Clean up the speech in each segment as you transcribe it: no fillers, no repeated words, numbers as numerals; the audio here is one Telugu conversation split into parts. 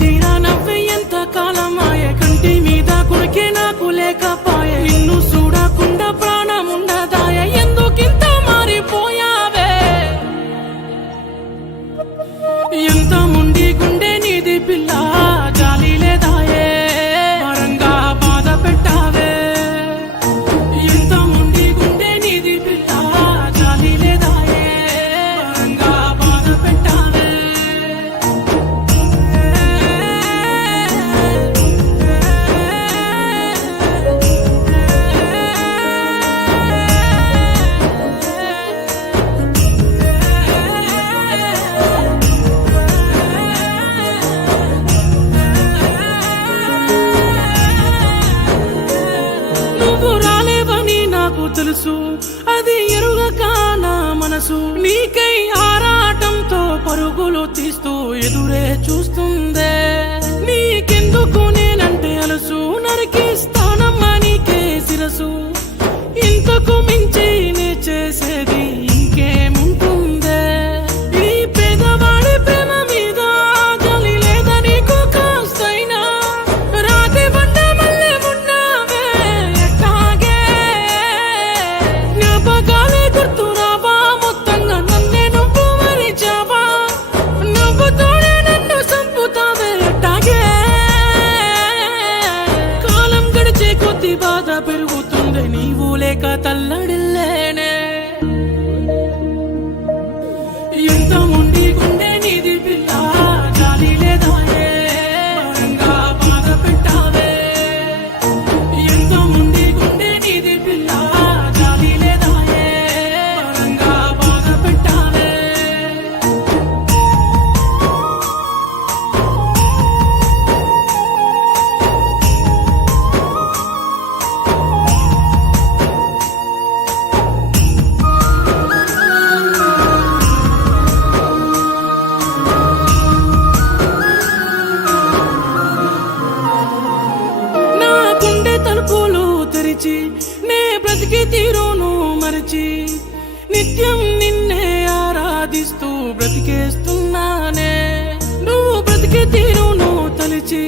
తీరా నవ్వి ఎంత కాలమాయే కంటి మీద కొరికే నాకు లేకపాయే నిన్ను చూడకుండా ప్రాణం ఉండదాయే ఎందుకింత మారిపోయావే ఎంత ముండి గుండె నీది పిల్ల జాలి లేదాయే వరంగా బాధ పెట్టావే ఎంత ముండి గుండె నీది పిల్ల జాలి లేదాయే వరంగా బాధ పెట్టావే నువ్వు రాలేవని నాకు తెలుసు అది ఎరుగక నా మనసు నీకై ఆరాటంతో పరుగులు తీస్తూ ఎదురే చూస్తుందే నీకెందుకు నేనంటే అలసు నరికిస్తానమ్మా నీకే శిరసు ఇంతకు మించి నే చేసేది ఇంకేముంటుందే ఈ పేదవాడి ప్రేమ మీద జాలి లేదా నీకు కాస్తైనా రాతి బండ మళ్ళీ ఉన్నావే ఎట్టాగే జ్ఞాపకాలే గుర్తురావా మొత్తంగా నన్నే నువ్వు మరిచావా నవ్వుతోనే నన్ను చంపుతావే ఎట్టాగే కాలం గడిచే కొద్ది బాధ పెరుగుతుంది నీవు లేక తల్లడిల్లేనే ఎంత ముండి గుండె నీది పిల్ల జాలి లేదాయే వరంగా బాధ పెట్టావే ఎంత ముండి గుండె నీది పిల్ల జాలి లేదాయే వరంగా బాధ పెట్టావే నా గుండె తలుపులు తెరిచి నే బ్రతికి తీరును మరచి నిత్యం నిన్నే ఆరాధిస్తూ బ్రతికేస్తున్నానే నువ్వు బ్రతికి తీరును తలిచి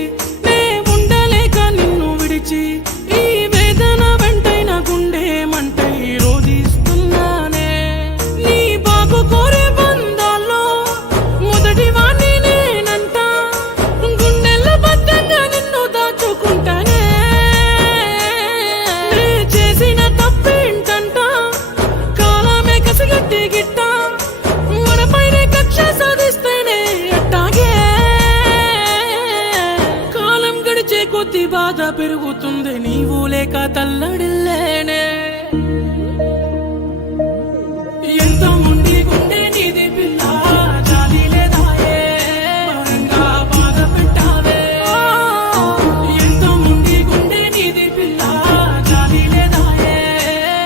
నే ఉండలేక నిన్ను విడిచి ఈ వేదన వెంటైన గుండె మంటై రోధిస్తున్నానే నీ బాగు కోరే బంధాల్లో మొదటి వాణ్ణి నేనంట గుండెల్లో భద్రంగా నిన్ను దాచుకుంటానే నే చేసిన తప్పేంటంట కాలమే కసిగట్టి గిట్ట మనపైనే కక్ష సాధిస్తేనే ఎట్టాగే కాలం గడిచే కొద్ది బాధ పెరుగుతుంది నీవు లేక తల్లడిల్లేనే ఎంత ముండి గుండె నీది పిల్ల జాలి లేదాయే వరంగా బాధ పెట్టావే ఎంత ముండి గుండె నీది పిల్ల జాలి లేదాయే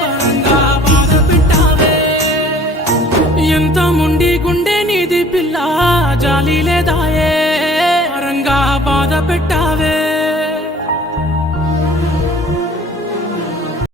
వరంగా బాధ పెట్టావే ఎంత ముండి గుండె నీది పిల్ల జాలి లేదాయే వరంగా బాధ పెట్టావే